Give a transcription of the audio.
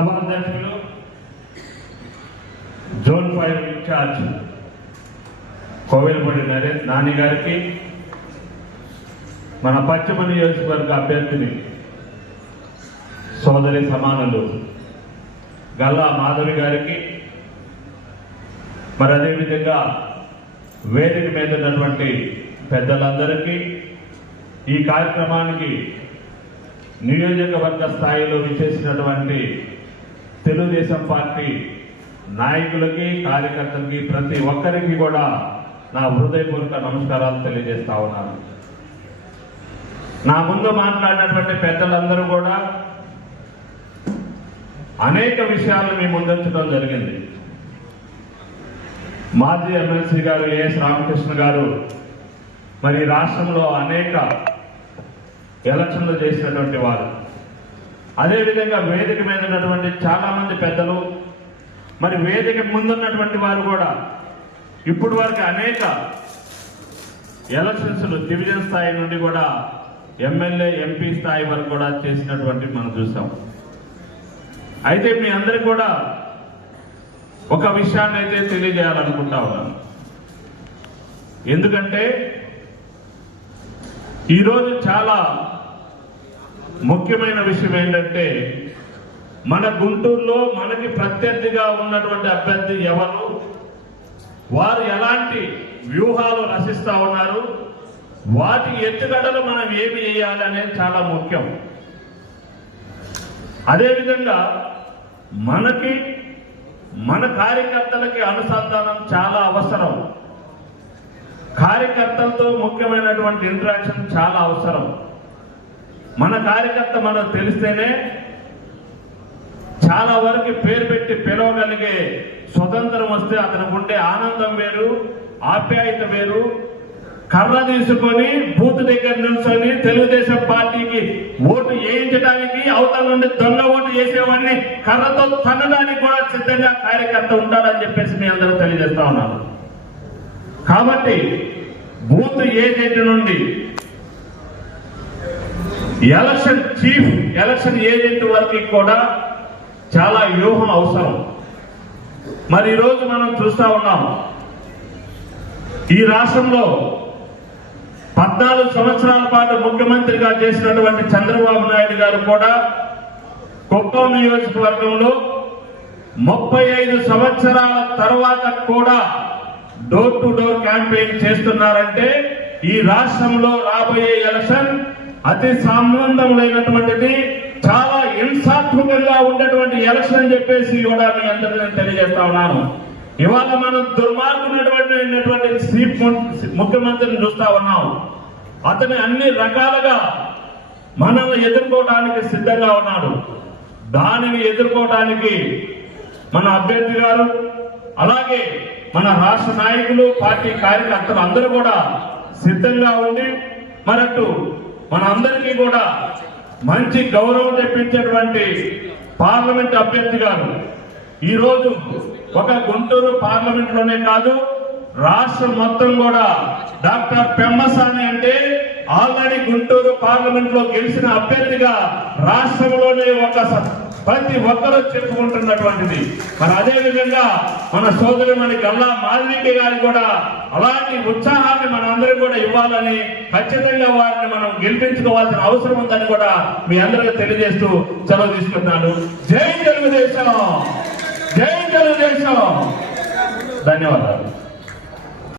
సభాధ్యక్షులు zone 5 incharge కోవెలపూడి Nani గారికి, మన పశ్చిమ నియోజకవర్గ అభ్యర్థిని సోదరి సమానులు గల్లా మాధవి గారికి, మరి అదేవిధంగా వేదిక మీద ఉన్నటువంటి పెద్దలందరికీ, ఈ కార్యక్రమానికి నియోజకవర్గ స్థాయిలో విచ్చేసినటువంటి తెలుగుదేశం పార్టీ నాయకులకి, కార్యకర్తలకి, ప్రతి ఒక్కరికి కూడా నా హృదయపూర్వక నమస్కారాలు తెలియజేస్తా ఉన్నాను. నా ముందు మాట్లాడినటువంటి పెద్దలందరూ కూడా అనేక విషయాలను మీ ముందుంచడం జరిగింది. మాజీ ఎమ్మెల్సీ గారు ఏఎస్ రామకృష్ణ గారు మరి రాష్ట్రంలో అనేక ఎలక్షన్లు చేసినటువంటి వారు, అదేవిధంగా వేదిక మీద ఉన్నటువంటి చాలా మంది పెద్దలు, మరి వేదిక ముందున్నటువంటి వారు కూడా ఇప్పటి వరకు అనేక ఎలక్షన్స్ డివిజన్ స్థాయి నుండి కూడా ఎమ్మెల్యే, ఎంపీ స్థాయి వరకు కూడా చేసినటువంటి మనం చూసాం. అయితే మీ అందరికీ కూడా ఒక విషయాన్ని అయితే తెలియజేయాలనుకుంటా ఉన్నాను. ఎందుకంటే ఈరోజు చాలా ముఖ్యమైన విషయం ఏంటంటే, మన గుంటూరులో మనకి ప్రత్యర్థిగా ఉన్నటువంటి అభ్యర్థి ఎవరు, వారు ఎలాంటి వ్యూహాలు రచిస్తా ఉన్నారు, వాటి ఎత్తుగడలు మనం ఏమి చేయాలి అనేది చాలా ముఖ్యం. అదేవిధంగా మనకి మన కార్యకర్తలకి అనుసంధానం చాలా అవసరం. కార్యకర్తలతో ముఖ్యమైనటువంటి ఇంటరాక్షన్ చాలా అవసరం. మన కార్యకర్త మనకు తెలిస్తేనే చాలా వరకు పేరు పెట్టి పిలవగలిగే స్వతంత్రం వస్తే అతనికి ఉండే ఆనందం వేరు, ఆప్యాయత వేరు. కర్ర తీసుకొని బూత్ దగ్గర నిల్చొని తెలుగుదేశం పార్టీకి ఓటు వేయించడానికి అవతల నుండి దొంగ ఓటు చేసేవాడిని కర్రతో తన్నడానికి కూడా సిద్ధంగా కార్యకర్త ఉంటాడని చెప్పేసి మీ అందరూ తెలియజేస్తా ఉన్నారు. కాబట్టి బూత్ ఏజెంట్ నుండి ఎలక్షన్ చీఫ్, ఎలక్షన్ ఏజెంట్ వరకు కూడా చాలా వ్యూహం అవసరం. మరి ఈరోజు మనం చూస్తా ఉన్నాం, ఈ రాష్ట్రంలో 14 సంవత్సరాల పాటు ముఖ్యమంత్రిగా చేసినటువంటి చంద్రబాబు నాయుడు గారు కూడా కుప్పం నియోజకవర్గంలో 35 సంవత్సరాల తర్వాత కూడా డోర్ టు డోర్ క్యాంపెయిన్ చేస్తున్నారంటే ఈ రాష్ట్రంలో రాబోయే ఎలక్షన్ అతి సంబంధం లేనటువంటిది, చాలా హింసాత్మకంగా ఉన్నటువంటి ఎలక్షన్ అని చెప్పేసి కూడా మీ అందరూ నేను తెలియజేస్తా ఉన్నాను. ఇవాళ మనం దుర్మార్గున్నటువంటి ముఖ్యమంత్రిని చూస్తా ఉన్నాం. అతని అన్ని రకాలుగా మనల్ని ఎదుర్కోవడానికి సిద్ధంగా ఉన్నాడు. దానిని ఎదుర్కోవడానికి మన అభ్యర్థి గారు, అలాగే మన రాష్ట్ర నాయకులు, పార్టీ కార్యకర్తలు అందరూ కూడా సిద్ధంగా ఉండి మరట్టు మన అందరికీ కూడా మంచి గౌరవం తెప్పించేటువంటి పార్లమెంట్ అభ్యర్థి గారు ఈరోజు ఒక గుంటూరు పార్లమెంట్ లోనే కాదు, రాష్ట్రం మొత్తం కూడా డాక్టర్ పెమ్మసాని అంటే ఆల్రెడీ గుంటూరు పార్లమెంట్ లో గెలిచిన అభ్యర్థిగా రాష్ట్రంలోనే ప్రతి ఒక్కరూ చెప్పుకుంటున్నటువంటిది. మరి అదే విధంగా మన సోదరి మన గల్లా మాధవి గారికి కూడా అలాంటి ఉత్సాహాన్ని మన అందరూ కూడా ఇవ్వాలని, ఖచ్చితంగా వారిని మనం గెలిపించుకోవాల్సిన అవసరం ఉందని కూడా మీ అందరికీ తెలియజేస్తూ సెలవు తీసుకుంటున్నాను. జై తెలుగుదేశం, జై తెలుగుదేశం. ధన్యవాదాలు.